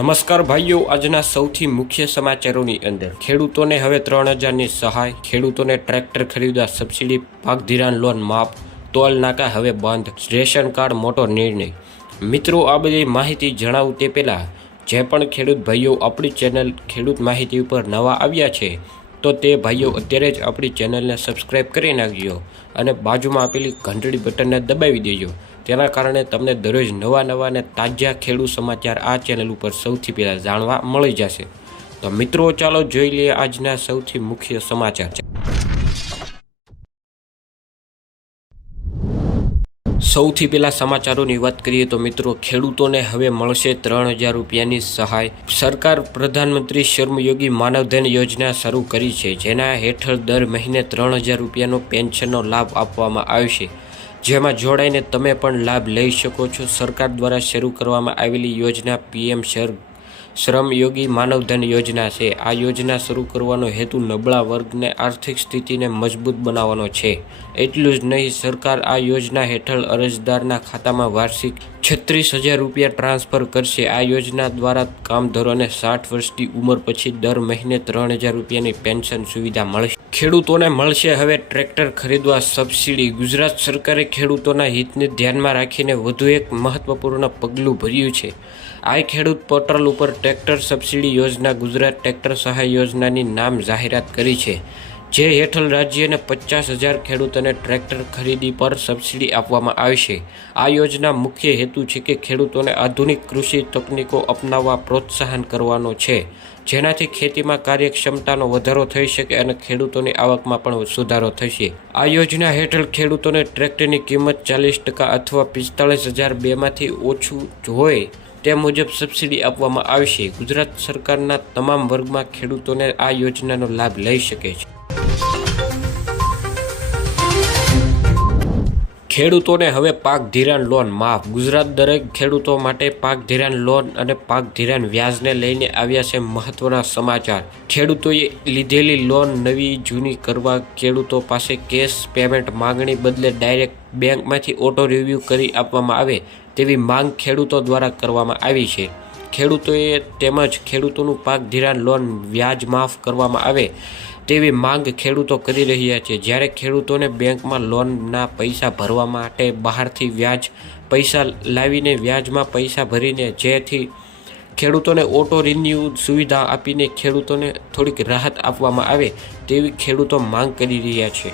નમસ્કાર ભાઈઓ, આજના સૌથી મુખ્ય સમાચારોની અંદર. ખેડૂતોને હવે ત્રણ હજારની સહાય, ખેડૂતોને ટ્રેક્ટર ખરીદવા સબસિડી પાક ધિરાણ લોન માફ ટોલ નાકા હવે બંધ, રેશન કાર્ડ મોટો નિર્ણય. મિત્રો, આ બધી માહિતી જણાવું તે પહેલાં, જે પણ ખેડૂત ભાઈઓ આપણી ચેનલ ખેડૂત માહિતી ઉપર નવા આવ્યા છે તો તે ભાઈઓ અત્યારે જ આપણી ચેનલને સબસ્ક્રાઈબ કરી નાખજો અને બાજુમાં આપેલી ઘંટડી બટનને દબાવી દેજો. તેના કારણે તમને દરરોજ નવા નવા અને તાજા ખેડૂત સમાચાર આ ચેનલ ઉપર સૌથી પહેલાં જાણવા મળી જશે. તો મિત્રો ચાલો જોઈ લઈએ આજના સૌથી મુખ્ય સમાચાર. સૌથી પહેલા સમાચારોની વાત કરીએ તો મિત્રો, ખેડૂતોને હવે મળશે ત્રણ હજાર રૂપિયાની સહાય. સરકાર પ્રધાનમંત્રી શ્રમયોગી માનવધન યોજના શરૂ કરી છે, જેના હેઠળ દર મહિને ત્રણ હજાર રૂપિયાનો પેન્શનનો લાભ આપવામાં આવશે. જેમાં જોડાઈને તમે પણ લાભ લઈ શકો છો. સરકાર દ્વારા શરૂ કરવામાં આવેલી યોજના પીએમ સર શ્રમયોગી માનવધન યોજના છે. આ યોજના શરૂ કરવાનો હેતુ નબળા વર્ગને આર્થિક સ્થિતિને મજબૂત બનાવવાનો છે. એટલું જ નહીં, સરકાર આ યોજના હેઠળ અરજદારના ખાતામાં વાર્ષિક છત્રીસ હજાર રૂપિયા ટ્રાન્સફર કરશે. આ યોજના દ્વારા કામદારોને સાઠ વર્ષની ઉંમર પછી દર મહિને ત્રણ હજાર રૂપિયાની પેન્શન સુવિધા મળશે. ખેડૂતોને મળશે હવે ટ્રેક્ટર ખરીદવા સબસિડી. ગુજરાત સરકારે ખેડૂતોના હિતને ધ્યાનમાં રાખીને વધુ એક મહત્વપૂર્ણ પગલું ભર્યું છે. આ ખેડૂત પોર્ટલ ઉપર ટ્રેક્ટર સબસિડી યોજના ગુજરાત ટ્રેક્ટર સહાય યોજનાની નામ જાહેરાત કરી છે. જે હેઠળ રાજ્યને પચાસ હજાર ખેડૂતોને ટ્રેક્ટર ખરીદી પર સબસિડી આપવામાં આવશે. આ યોજના મુખ્ય હેતુ છે કે ખેડૂતોને આધુનિક કૃષિ તકનીકો અપનાવવા પ્રોત્સાહન કરવાનો છે, જેનાથી ખેતીમાં કાર્યક્ષમતાનો વધારો થઈ શકે અને ખેડૂતોની આવકમાં પણ સુધારો થશે. આ યોજના હેઠળ ખેડૂતોને ટ્રેક્ટરની કિંમત ચાલીસ ટકા અથવા પિસ્તાળીસ હજાર બેમાંથી ઓછું હોય તે મુજબ સબસિડી આપવામાં આવશે. ગુજરાત સરકારના તમામ વર્ગમાં ખેડૂતોને આ યોજનાનો લાભ લઈ શકે છે. ખેડૂતોને હવે પાક ધિરાણ લોન માફ. ગુજરાત દરેક ખેડૂતો માટે પાક ધિરાણ લોન અને પાક ધિરાણ વ્યાજને લઈને આવ્યા છે મહત્વના સમાચાર. ખેડૂતોએ લીધેલી લોન નવી જૂની કરવા ખેડૂતો પાસે કેશ પેમેન્ટ માંગણી બદલે ડાયરેક્ટ બેંકમાંથી ઓટો રિવ્યૂ કરી આપવામાં આવે તેવી માંગ ખેડૂતો દ્વારા કરવામાં આવી છે. ખેડૂતોએ તેમજ ખેડૂતોનું પાક ધિરાણ લોન વ્યાજ માફ કરવામાં આવે તેવી માંગ ખેડૂતો કરી રહ્યા છે. જ્યારે ખેડૂતોને બેંકમાં લોનના પૈસા ભરવા માટે બહારથી વ્યાજ પૈસા લાવીને વ્યાજમાં પૈસા ભરીને જેથી ખેડૂતોને ઓટો રિન્યુ સુવિધા આપીને ખેડૂતોને થોડીક રાહત આપવામાં આવે તેવી ખેડૂતો માંગ કરી રહ્યા છે.